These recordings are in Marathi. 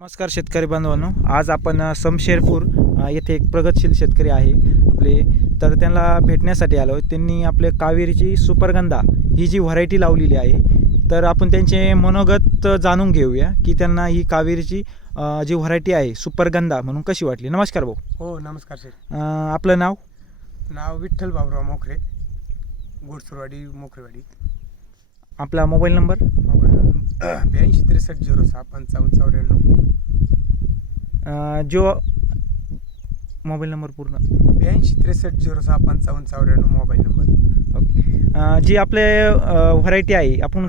नमस्कार शेतकरी बांधवांनो, आज आपण समशेरपूर येथे एक प्रगतशील शेतकरी आहे आपले, तर त्यांना भेटण्यासाठी आलो. त्यांनी आपले कावेरीची सुपरगंधा ही जी व्हरायटी लावलेली आहे, तर आपण त्यांचे मनोगत जाणून घेऊया की त्यांना ही कावेरीची जी व्हरायटी आहे सुपरगंधा म्हणून कशी वाटली. नमस्कार भाऊ. हो नमस्कार सर. आपलं नाव विठ्ठल बाबुराव मोखरे, गोडसुरवाडी मोखरेवाडी. आपला मोबाईल नंबर 82 63 06 55 94. जो मोबाईल नंबर पूर्ण 82 63 06 55 94 मोबाईल नंबर. ओके. जी आपले व्हरायटी आहे, आपण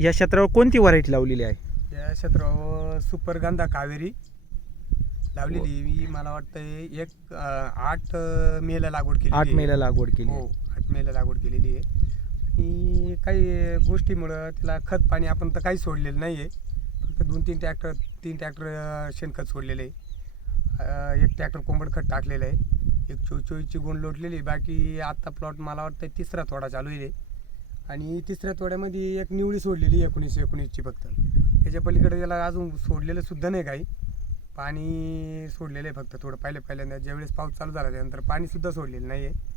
या क्षेत्रावर कोणती व्हरायटी लावलेली आहे? या क्षेत्रावर सुपरगंधा कावेरी लावलेली. मी मला वाटतं 8 मेला लागवड केली. 8 मेला लागवड केली. हो 8 मेला लागवड केलेली आहे. आणि काही गोष्टीमुळं त्याला खत पाणी आपण तर काही सोडलेलं नाही आहे. फक्त 2-3 ट्रॅक्टर शेणखत सोडलेलं आहे. 1 ट्रॅक्टर कोंबड खत टाकलेलं आहे. 24ची गुण लोटलेली. बाकी आत्ता प्लॉट मला वाटतं 3रा तोडा चालू आहे. आणि 3ऱ्या तोड्यामध्ये एक निवडी सोडलेली 19-19ची फक्त. त्याच्या पलीकडे त्याला अजून सोडलेलं सुद्धा नाही काही. पाणी सोडलेलं आहे फक्त थोडं पहिल्यांदा ज्यावेळेस पाऊस चालू झाला त्यानंतर पाणीसुद्धा सोडलेलं नाही आहे.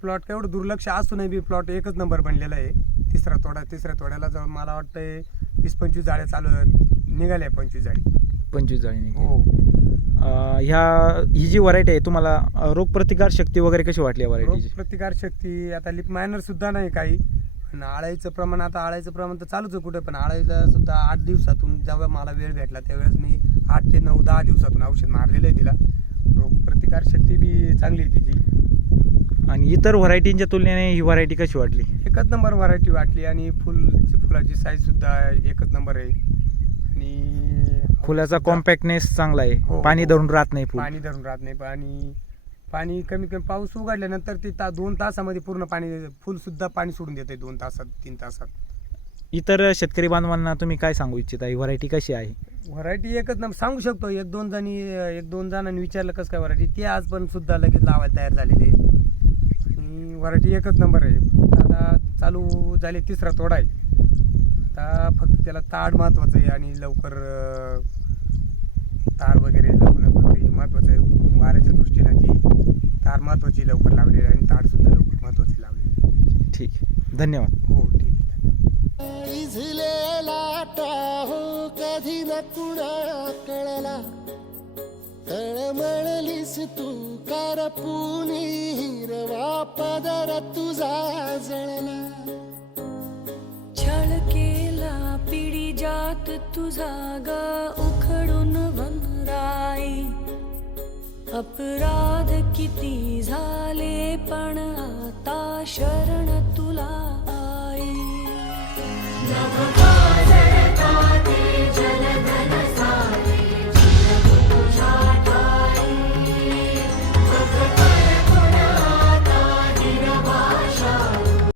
प्लॉट का एवढं दुर्लक्ष असूनही बी प्लॉट एकच नंबर बनलेला आहे. 3ऱ्या तोड्याला जवळ मला वाटतं 20-25 जाळ्या चालू निघाल्या. 25 जाळी. हो. ही जी व्हरायटी आहे, तुम्हाला रोगप्रतिकार शक्ती वगैरे कशी वाटली या व्हरायटीची? रोगप्रतिकार शक्ती आता लिप मायनर सुद्धा नाही काही. आणि आळाईचं प्रमाण तर चालूच आहे कुठे, पण आळाईला सुद्धा 8 दिवसातून जेव्हा मला वेळ भेटला त्यावेळेस मी 8 ते 9-10 दिवसातून औषध मारलेलं आहे तिला. रोगप्रतिकार शक्ती बी चांगली आहे तिची. आणि इतर व्हरायटींच्या तुलनेने ही व्हरायटी कशी वाटली? एकच नंबर व्हरायटी वाटली. आणि फुलाची साईज सुद्धा एकच नंबर आहे. आणि फुलाचा कॉम्पॅक्टनेस चांगला आहे. हो, पाणी हो. धरून राहत नाही फुल. पाणी धरून राहत नाही. आणि पाणी कमी पाऊस उघडल्यानंतर ते 2 तासामध्ये पूर्ण फुल सुद्धा पाणी सोडून देते 2 तासात 3 तासात. इतर शेतकरी बांधवांना तुम्ही काय सांगू इच्छिता, ही व्हरायटी कशी आहे? व्हरायटी एकच नंबर सांगू शकतो. 1-2 जणांनी विचारलं कसं काय व्हरायटी, ते आज पण सुद्धा लगेच लावायला तयार झालेले आहे. आणि व्हरायटी एकच नंबर आहे. आता चालू झाले 3रा तोडा आहे. आता फक्त त्याला ताड महत्त्वाचं आहे. आणि लवकर तार वगैरे लावणं फक्त हे महत्त्वाचं आहे. वाऱ्याच्या दृष्टीनं ती तार महत्त्वाची लवकर लावलेली आहे. आणि ताडसुद्धा लवकर महत्त्वाची लावलेली आहे. ठीक, धन्यवाद. हो ठीक आहे. इझलेला टाहो कधी न कुणा कळला, तळमळलीस तू करपुनी हिरवा पदर तुझा जळला. छळ केला पिढी जात तुझा ग उखडून वनराई. अपराध किती झाले पण आता शर